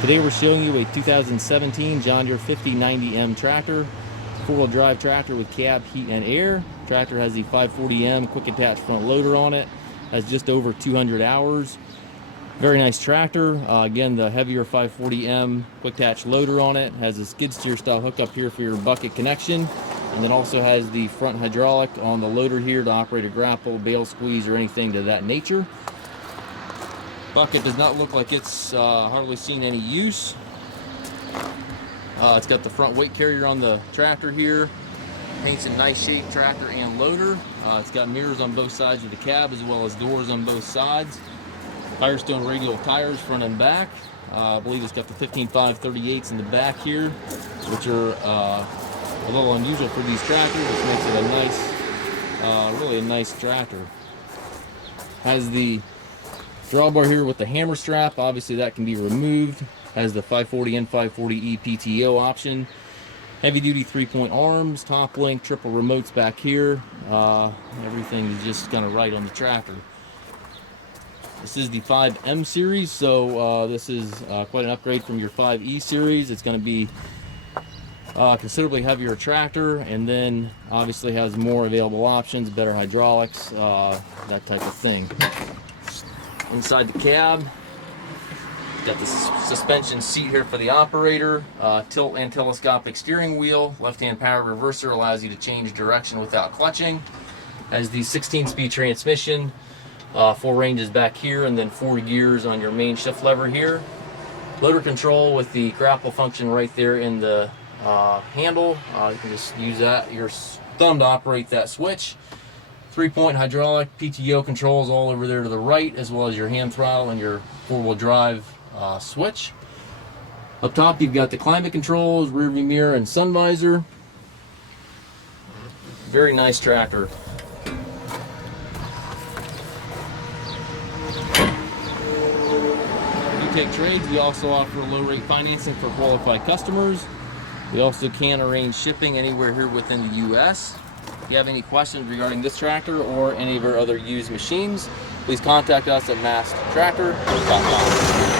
Today we're showing you a 2017 John Deere 5090M tractor. Four-wheel drive tractor with cab, heat, and air. Tractor has the 540M quick attach front loader on it. Has just over 200 hours. Very nice tractor. Again, the heavier 540M quick attach loader on it. Has a skid steer style hookup here for your bucket connection. And then also has the front hydraulic on the loader here to operate a grapple, bale squeeze, or anything to that nature. Bucket does not look like it's hardly seen any use. It's got the front weight carrier on the tractor here. Paint's in nice shape, tractor and loader. It's got mirrors on both sides of the cab as well as doors on both sides. Firestone Radial tires front and back. I believe it's got the 15.5/38s in the back here, which are a little unusual for these tractors, which makes it a nice, really a nice tractor. Has the drawbar here with the hammer strap. Obviously that can be removed. Has the 540 and 540E PTO option. Heavy duty 3-point arms, top link, triple remotes back here. Everything is just kind of right on the tractor. This is the 5M series, so this is quite an upgrade from your 5E series. It's going to be considerably heavier tractor, and then obviously has more available options, better hydraulics, that type of thing. Inside the cab, got the suspension seat here for the operator, tilt and telescopic steering wheel, left-hand power reverser allows you to change direction without clutching. Has the 16-speed transmission, 4 ranges back here, and then 4 gears on your main shift lever here. Loader control with the grapple function right there in the handle. You can just use that your thumb to operate that switch. 3-point hydraulic PTO controls all over there to the right, as well as your hand throttle and your 4-wheel drive switch. Up top you've got the climate controls, rear view mirror, and sun visor. Very nice tractor. If you take trades, we also offer low rate financing for qualified customers. We also can arrange shipping anywhere here within the US. If you have any questions regarding this tractor or any of our other used machines, please contact us at masttractor.com.